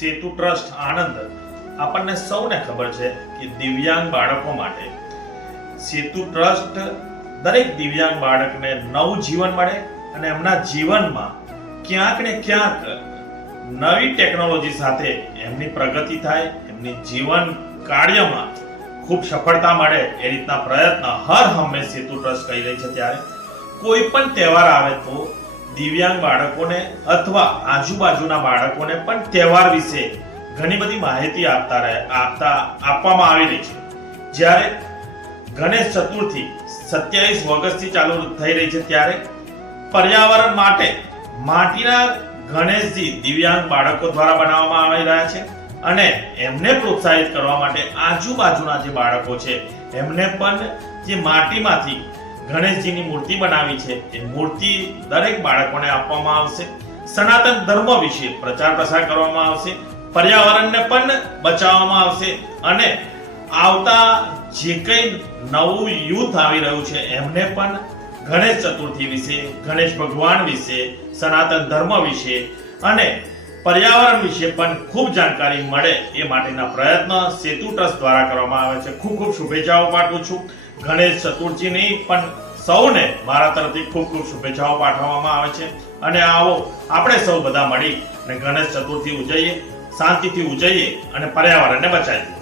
સેતુ trust Anand આપણને સૌને ખબર છે કે દિવ્યાંગ બાળકો માટે સેતુ ટ્રસ્ટ દરેક દિવ્યાંગ બાળકને નવું જીવન મળે અને એમના જીવનમાં ક્યાંક ને ક્યાંક નવી ટેકનોલોજી સાથે એમની પ્રગતિ થાય, એમની જીવન કાર્યમાં ખૂબ સફળતા મળે એ રીતના પ્રયત્ન હર હંમેશ સેતુ ટ્રસ્ટ કરી રહી છે। ત્યારે કોઈ પણ તહેવાર આવે તો દિવ્યાંગ બાળકોને અથવા આજુબાજુના બાળકોને પણ તહેવાર વિશે ઘણી બધી માહિતી આપવામાં આવી રહી છે। જ્યારે ગણેશ ચતુર્થી 27 ઓગસ્ટથી ચાલુ થઈ રહી છે, ત્યારે પર્યાવરણ માટે માટીના ગણેશજી દિવ્યાંગ બાળકો દ્વારા બનાવવામાં આવી રહ્યા છે અને એમને પ્રોત્સાહિત કરવા માટે આજુબાજુના જે બાળકો છે એમને પણ જે માટીમાંથી ગણેશજીની મૂર્તિ બનાવી છે એ મૂર્તિ દરેક બાળકોને આપવામાં આવશે। સનાતન ધર્મ વિશે પ્રચાર પ્રસાર કરવામાં આવશે, પર્યાવરણને પણ બચાવવામાં આવશે અને આવતા જે કંઈ નવું યુથ આવી રહ્યું છે એમને પણ ગણેશ ચતુર્થી વિશે, ગણેશ ભગવાન વિશે, સનાતન ધર્મ વિશે અને પર્યાવરણ વિશે પણ ખૂબ જાણકારી મળે એ માટેના પ્રયત્ન સેતુ ટ્રસ્ટ દ્વારા કરવામાં આવે છે। ખૂબ ખૂબ શુભેચ્છાઓ પાઠવું છું। ગણેશ ચતુર્થીની પણ સૌને મારા તરફથી ખૂબ ખૂબ શુભેચ્છાઓ પાઠવવામાં આવે છે અને આવો આપણે સૌ બધા મળી અને ગણેશ ચતુર્થી ઉજવીએ, શાંતિથી ઉજવીએ અને પર્યાવરણને બચાવીએ।